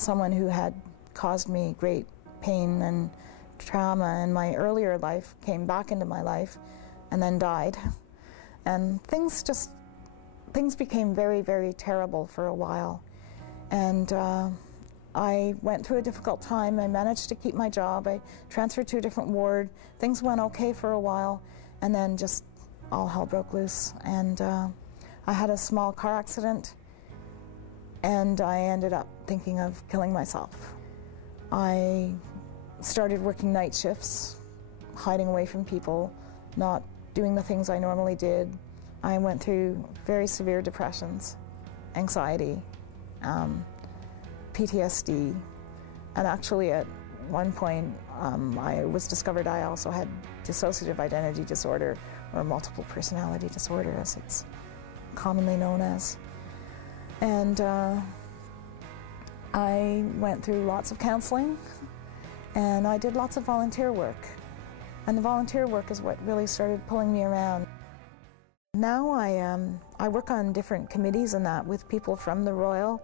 someone who had caused me great pain and trauma in my earlier life came back into my life and then died. And things became very, very terrible for a while. And I went through a difficult time. I managed to keep my job. I transferred to a different ward. Things went okay for a while, and then just all hell broke loose. And I had a small car accident, and I ended up thinking of killing myself. I started working night shifts, hiding away from people, not doing the things I normally did. I went through very severe depressions, anxiety, PTSD, and actually at one point I was discovered I also had dissociative identity disorder, or multiple personality disorder as it's commonly known as. And I went through lots of counseling, and I did lots of volunteer work. And the volunteer work is what really started pulling me around. Now I work on different committees and that with people from the Royal.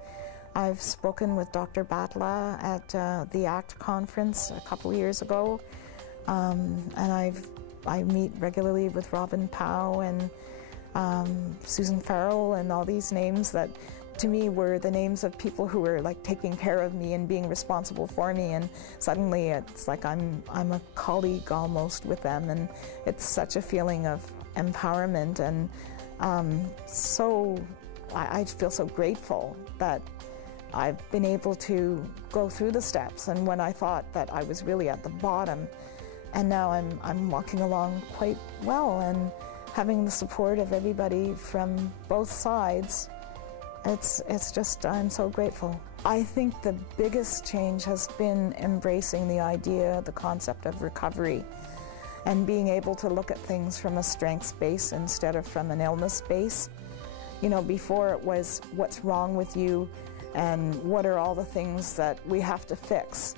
I've spoken with Dr. Batla at the ACT conference a couple of years ago, and I meet regularly with Robin Powell and Susan Farrell and all these names that to me were the names of people who were like taking care of me and being responsible for me, and suddenly it's like I'm a colleague almost with them, and it's such a feeling of empowerment, and I feel so grateful that I've been able to go through the steps, and when I thought that I was really at the bottom, and now I'm walking along quite well and having the support of everybody from both sides. It's just, I'm so grateful. I think the biggest change has been embracing the idea, the concept of recovery, and being able to look at things from a strengths base instead of from an illness base. You know, before it was what's wrong with you and what are all the things that we have to fix.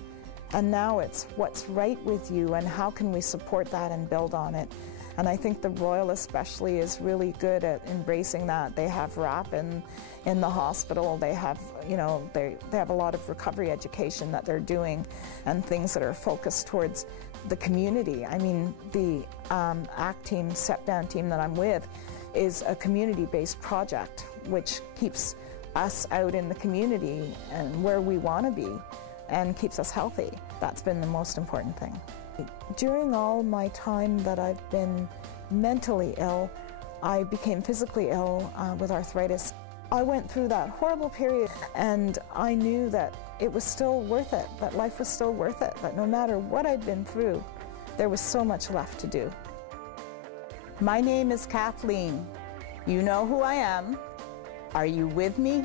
And now it's what's right with you and how can we support that and build on it. And I think the Royal especially is really good at embracing that. They have RAP in the hospital. They have, you know, they have a lot of recovery education that they're doing and things that are focused towards the community. I mean, the ACT team, Step Down team that I'm with, is a community-based project which keeps us out in the community and where we want to be and keeps us healthy. That's been the most important thing. During all my time that I've been mentally ill, I became physically ill with arthritis. I went through that horrible period, and I knew that it was still worth it, that life was still worth it, that no matter what I'd been through, there was so much left to do. My name is Kathleen. You know who I am. Are you with me?